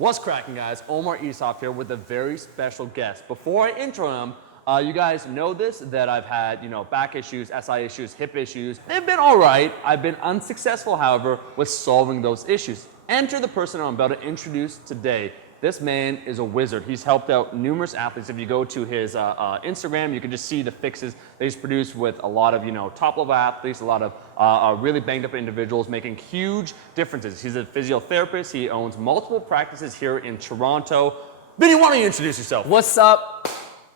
What's cracking, guys? Omar Isov here with a very special guest. Before I intro him, you guys know this, that I've had, back issues, SI issues, hip issues. They've been all right. I've been unsuccessful, however, with solving those issues. Enter the person I'm about to introduce today. This man is a wizard. He's helped out numerous athletes. If you go to his Instagram, you can just see the fixes that he's produced with a lot of, top-level athletes, a lot of really banged-up individuals, making huge differences. He's a physiotherapist. He owns multiple practices here in Toronto. Vinny, why don't you introduce yourself? What's up?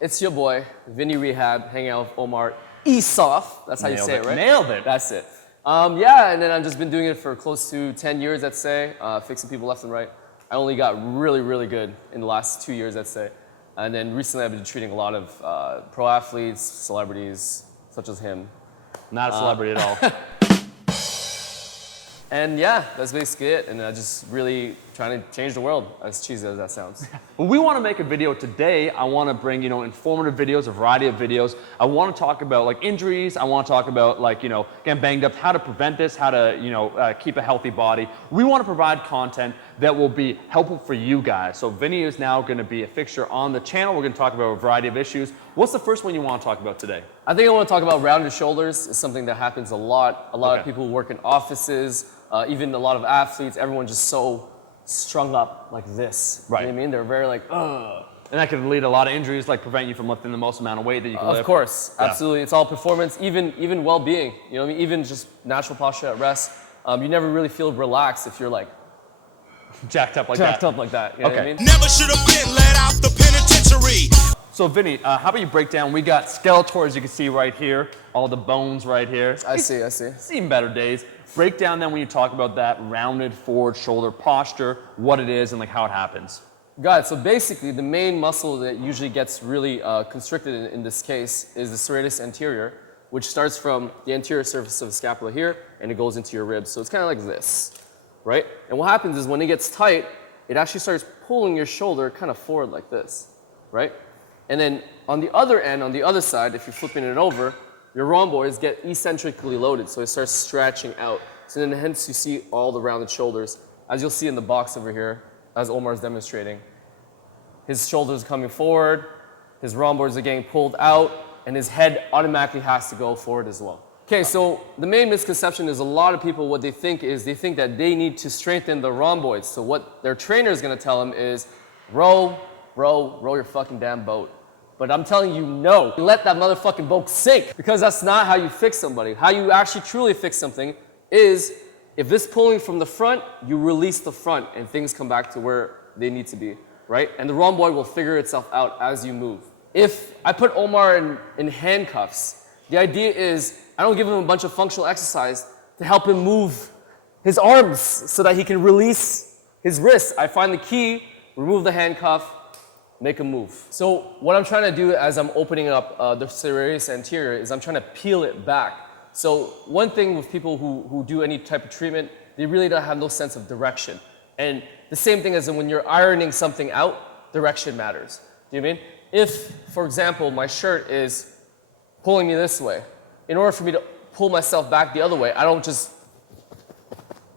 It's your boy, Vinny Rehab, hanging out with Omar Isov. That's how you say it, right? Nailed it. That's it. Yeah, and then I've just been doing it for close to 10 years, let's say, fixing people left and right. I only got really, really good in the last 2 years, let's say. And then recently I've been treating a lot of pro athletes, celebrities, such as him. Not a celebrity at all. And yeah, that's basically it. And I'm just really trying to change the world, as cheesy as that sounds. When we want to make a video today, I want to bring, informative videos, a variety of videos. I want to talk about injuries. I want to talk about getting banged up, how to prevent this, how to, keep a healthy body. We want to provide content that will be helpful for you guys. So Vinny is now going to be a fixture on the channel. We're going to talk about a variety of issues. What's the first one you want to talk about today? I think I want to talk about rounded shoulders. It's something that happens a lot. A lot of people who work in offices, even a lot of athletes, everyone just so strung up like this. Right. You know what I mean? They're very ugh. And that can lead to a lot of injuries, prevent you from lifting the most amount of weight that you can lift. Of course, absolutely. It's all performance, even well-being. You know what I mean? Even just natural posture at rest. You never really feel relaxed if you're jacked up like that. Jacked up like that. You know what I mean? Never should have been let out the penitentiary. So Vinny, how about you break down? We got Skeletor, as you can see right here, all the bones right here. I see. Seen better days. Break down then when you talk about that rounded forward shoulder posture, what it is and how it happens. Got it. So basically, the main muscle that usually gets really constricted in this case is the serratus anterior, which starts from the anterior surface of the scapula here, and it goes into your ribs. So it's kind of like this, right? And what happens is when it gets tight, it actually starts pulling your shoulder kind of forward like this, right? And then on the other end, on the other side, if you're flipping it over, your rhomboids get eccentrically loaded, so it starts stretching out. So then hence you see all the rounded shoulders. As you'll see in the box over here, as Omar is demonstrating, his shoulders are coming forward, his rhomboids are getting pulled out, and his head automatically has to go forward as well. Okay, so the main misconception is a lot of people, what they think is, they think that they need to strengthen the rhomboids. So what their trainer is gonna tell them is, row your fucking damn boat. But I'm telling you, no. Let that motherfucking boat sink, because that's not how you fix somebody. How you actually truly fix something is, if this pulling from the front, you release the front and things come back to where they need to be, right? And the rhomboid will figure itself out as you move. If I put Omar in handcuffs, the idea is I don't give him a bunch of functional exercise to help him move his arms so that he can release his wrists. I find the key, remove the handcuff, make a move. So what I'm trying to do as I'm opening up the serratus anterior is I'm trying to peel it back. So one thing with people who do any type of treatment, they really don't have no sense of direction. And the same thing as when you're ironing something out, direction matters. Do you know what I mean? If, for example, my shirt is pulling me this way, in order for me to pull myself back the other way, I don't just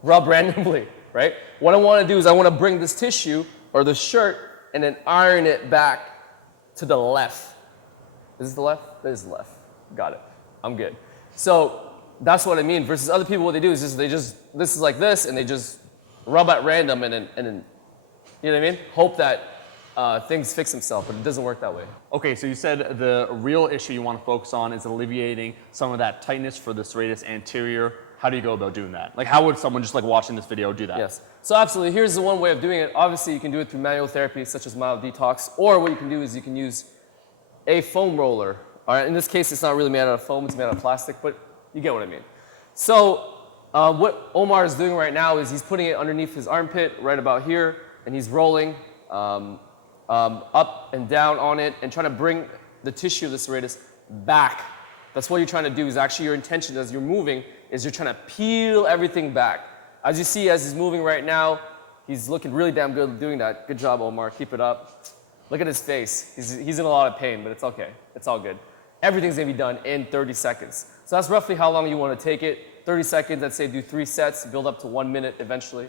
rub randomly, right? What I want to do is I want to bring this tissue or the shirt and then iron it back to the left. Is this the left? This is the left. Got it. I'm good. So that's what I mean. Versus other people, what they do is this is like this, and they just rub at random and then, you know what I mean? Hope that things fix themselves, but it doesn't work that way. Okay, so you said the real issue you want to focus on is alleviating some of that tightness for the serratus anterior. How do you go about doing that? How would someone just watching this video do that? Yes. So absolutely, here's the one way of doing it. Obviously, you can do it through manual therapy, such as mild detox, or what you can do is you can use a foam roller. All right, in this case, it's not really made out of foam, it's made out of plastic, but you get what I mean. So what Omar is doing right now is he's putting it underneath his armpit, right about here, and he's rolling up and down on it and trying to bring the tissue of the serratus back. That's what you're trying to do, is actually your intention as you're moving is you're trying to peel everything back. As you see, as he's moving right now, he's looking really damn good doing that. Good job, Omar. Keep it up. Look at his face. He's in a lot of pain, but it's okay. It's all good. Everything's going to be done in 30 seconds. So that's roughly how long you want to take it. 30 seconds, let's say do 3 sets, build up to 1 minute eventually.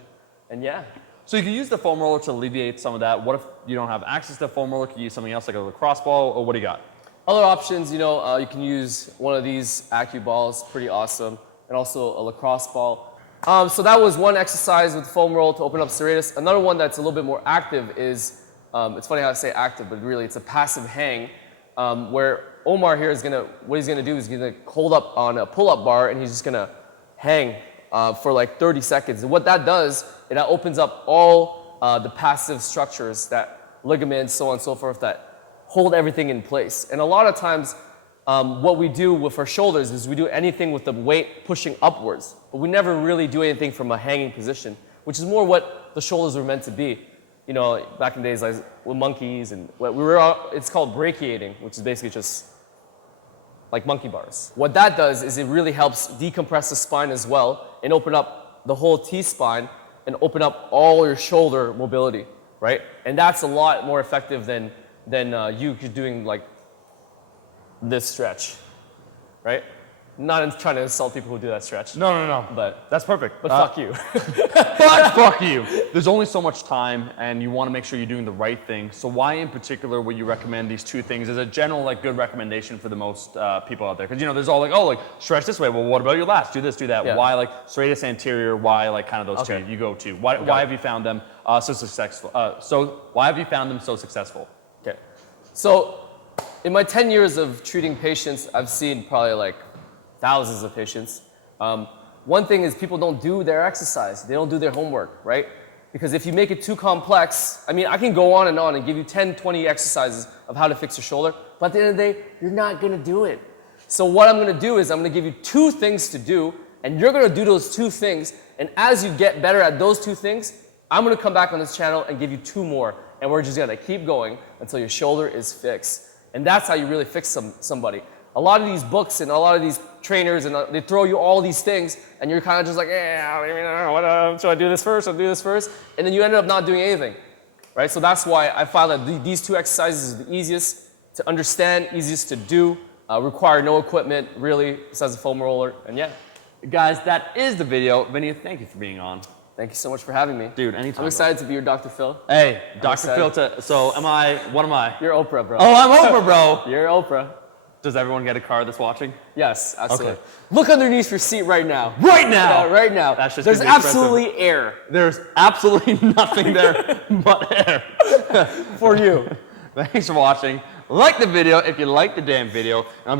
And yeah. So you can use the foam roller to alleviate some of that. What if you don't have access to the foam roller? Can you use something else like a lacrosse ball, or what do you got? Other options, you know, you can use one of these Acu balls, pretty awesome, and also a lacrosse ball. So that was one exercise with foam roll to open up serratus. Another one that's a little bit more active is, it's funny how I say active, but really it's a passive hang, where Omar here is what he's gonna do is he's gonna hold up on a pull-up bar and he's just gonna hang for like 30 seconds. And what that does, it opens up all the passive structures, that ligaments, so on and so forth, that hold everything in place. And a lot of times, what we do with our shoulders is we do anything with the weight pushing upwards, but we never really do anything from a hanging position, which is more what the shoulders were meant to be. You know, back in the days like with monkeys and it's called brachiating, which is basically just like monkey bars. What that does is it really helps decompress the spine as well and open up the whole T-spine and open up all your shoulder mobility, right? And that's a lot more effective than you doing like this stretch, right? Not trying to insult people who do that stretch. No. But That's perfect. But fuck you. But fuck you. There's only so much time, and you want to make sure you're doing the right thing. So why in particular would you recommend these two things as a general like good recommendation for the most people out there? Because you know, there's all like, oh, like stretch this way. Well, what about your lats? Do this, do that. Yeah. Why like serratus anterior? Why like kind of those Okay. two you go to? Why have you found them so successful? So why have you found them so successful? Okay. So in my 10 years of treating patients, I've seen probably like thousands of patients. One thing is people don't do their exercise. They don't do their homework, right? Because if you make it too complex, I mean, I can go on and give you 10, 20 exercises of how to fix your shoulder, but at the end of the day, you're not gonna do it. So what I'm gonna do is I'm gonna give you 2 things to do, and you're gonna do those 2 things, and as you get better at those 2 things, I'm gonna come back on this channel and give you 2 more, and we're just gonna keep going until your shoulder is fixed. And that's how you really fix somebody. A lot of these books and a lot of these trainers, and they throw you all these things, and you're kind of just like, should I do this first? Should I do this first? And then you ended up not doing anything, right? So that's why I find that these 2 exercises are the easiest to understand, easiest to do, require no equipment, really, besides a foam roller, and yeah. Guys, that is the video. Vinny, thank you for being on. Thank you so much for having me. Dude, anytime. I'm excited to be your Dr. Phil. Hey, Dr. Phil, so what am I? You're Oprah, bro. Oh, I'm Oprah, bro. You're Oprah. Does everyone get a card that's watching? Yes, absolutely. Okay. Look underneath your seat right now. Right now! Yeah, right now. That's just There's gonna be expensive. absolutely air There's absolutely nothing there but air. for you. Thanks for watching. Like the video if you like the damn video. And I'll be